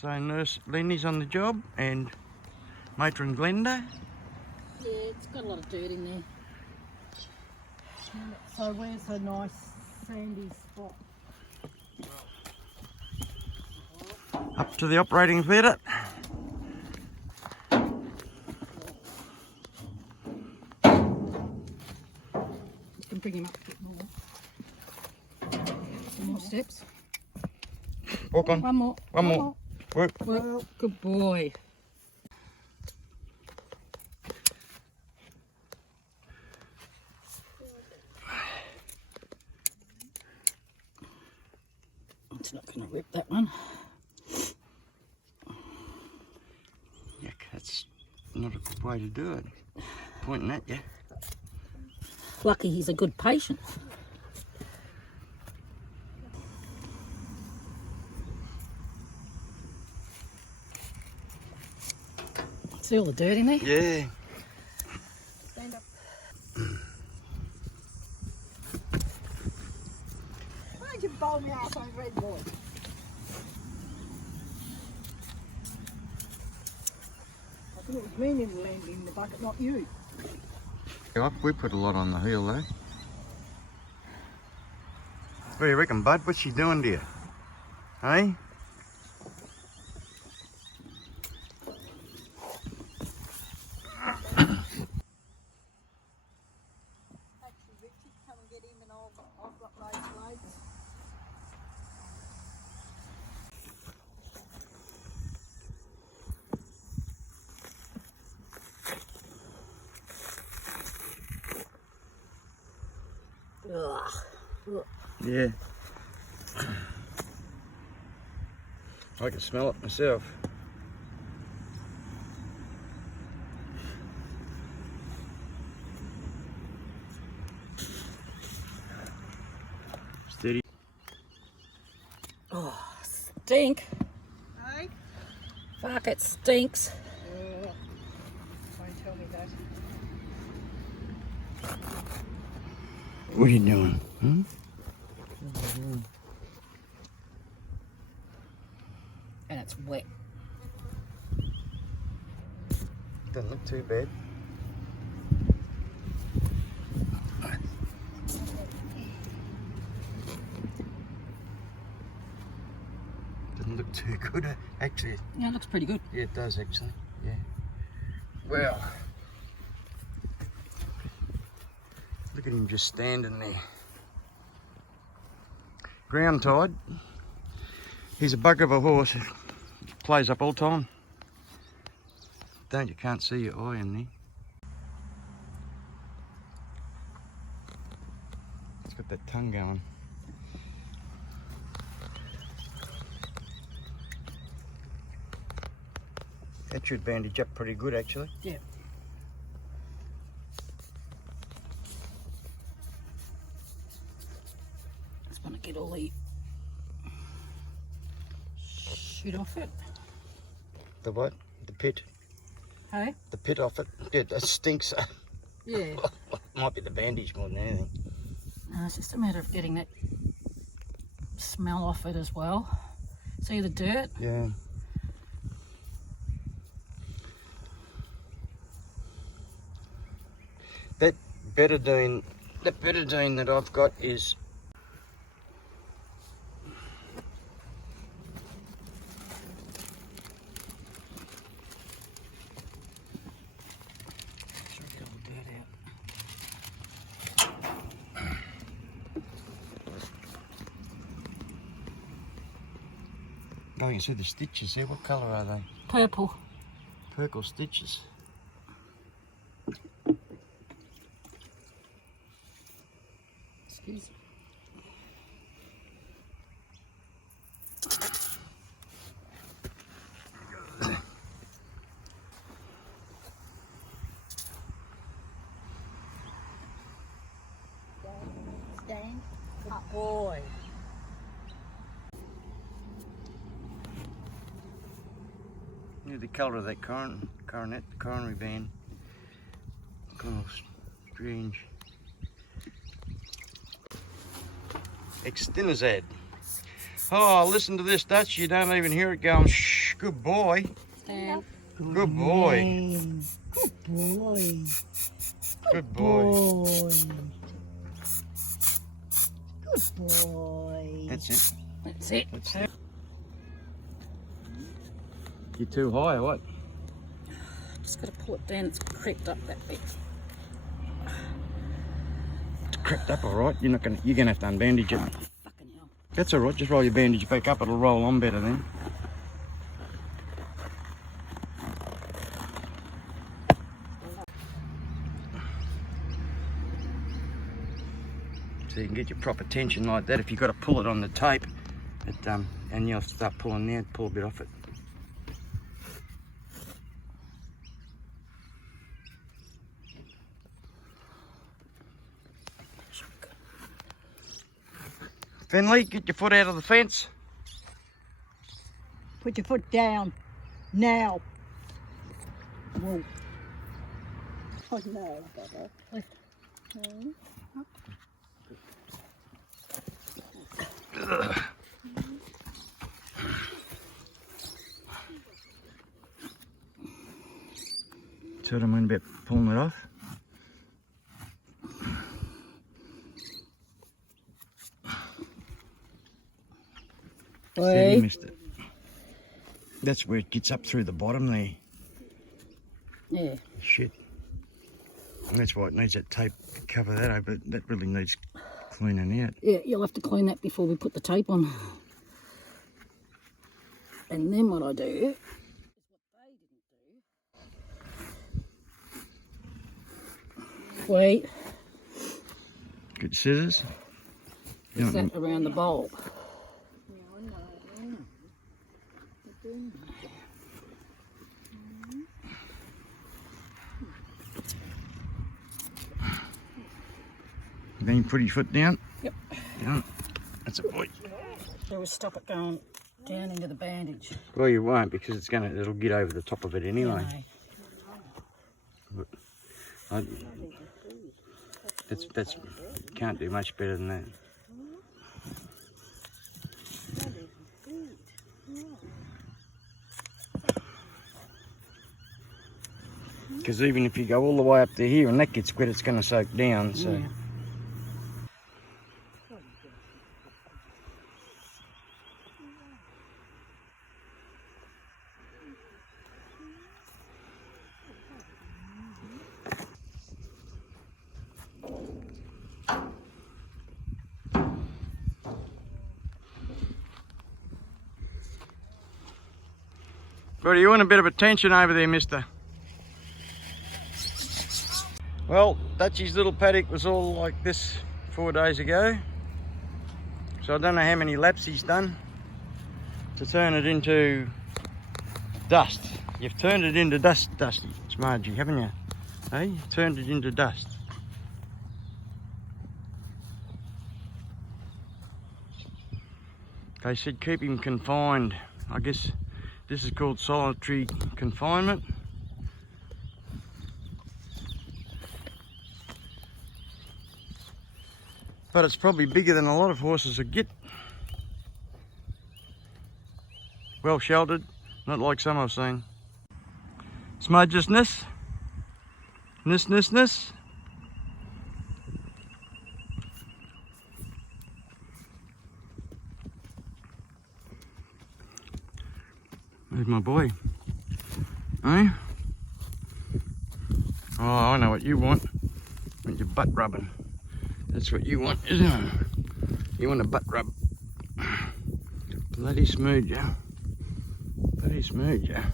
So Nurse Lenny's on the job and Matron Glenda. Yeah, it's got a lot of dirt in there. So where's a nice sandy spot? Up to the operating theatre. You can bring him up a bit more. Some more steps. Walk on. One more. One more. Work. Well, good boy. It's not going to rip that one. Yuck, that's not a good way to do it. Pointing at you. Lucky he's a good patient. See all the dirt in there? Yeah. Stand up. Why don't you bowl me ass on red boy? I think it was me that landed in the bucket, not you. We put a lot on the heel though. What do you reckon, bud? What's she doing to you? Hey? Ugh. Yeah. I can smell it myself. Steady. Oh, stink. Hey? Fuck, it stinks. Don't tell me that. What are you doing? Hmm? And it's wet. Doesn't look too bad. Doesn't look too good, actually. Yeah, it looks pretty good. Yeah, it does actually. Yeah. Well, look at him just standing there. Ground tied. He's a bug of a horse. Plays up all time. You can't see your eye in there. It's got that tongue going. That should bandage up pretty good actually. Yeah. Just want to get all the shit off it. The what? The pit. Hey? The pit off it. Yeah, that stinks. Yeah. Might be the bandage more than anything. No, it's just a matter of getting that smell off it as well. See the dirt? Yeah. That betadine that I've got is Get all the dirt out. oh, you can see the stitches there. What colour are they? Purple. Purple stitches. Excuse me. Stand. Good boy. Yeah, the colour of that coronary band. Kind of strange. Extenazad. Oh, listen to this, Dutch. You don't even hear it going shh. Good boy. Stand. Good boy. Good boy. Good boy. Good boy. That's it. That's it. That's it. You're too high or what? Just got to pull it down. It's crept up that bit. It's crept up all right. You're gonna have to unbandage it. Fucking hell. That's all right. Just roll your bandage back up. It'll roll on better then. So you can get your proper tension like that. If you've got to pull it on the tape, and you'll start pulling there, pull a bit off it. Finley, get your foot out of the fence. Put your foot down. Now. Whoa. Oh no, Bubba. Lift. See what I mean about pulling it off? Steady, missed it. That's where it gets up through the bottom there. Yeah. Shit. And that's why it needs that tape to cover that over. That really needs cleaning out. Yeah, you'll have to clean that before we put the tape on. And then what I do is what they didn't do. Wait. Good scissors. Is that around the bowl? Then you put your foot down. Yep. Down. That's a boy. So we stop it going down into the bandage. Well, you won't because it'll get over the top of it anyway. Yeah, That's can't do much better than that. Because even if you go all the way up to here and that gets wet, it's going to soak down. So. Yeah. What are you in a bit of attention over there, mister? Well, Dutchy's little paddock was all like this 4 days ago. So I don't know how many laps he's done to turn it into dust. You've turned it into dust, Dusty. It's Margie, haven't you? Hey, you've turned it into dust. They said keep him confined. I guess this is called solitary confinement. But it's probably bigger than a lot of horses would get. Well sheltered, not like some I've seen. Smudgelessness. Ness. There's my boy. Eh? Oh, I know what you want. You want your butt rubbing. That's what you want, isn't it? You want a butt rub. Bloody smooth, yeah. Bloody smooth, yeah.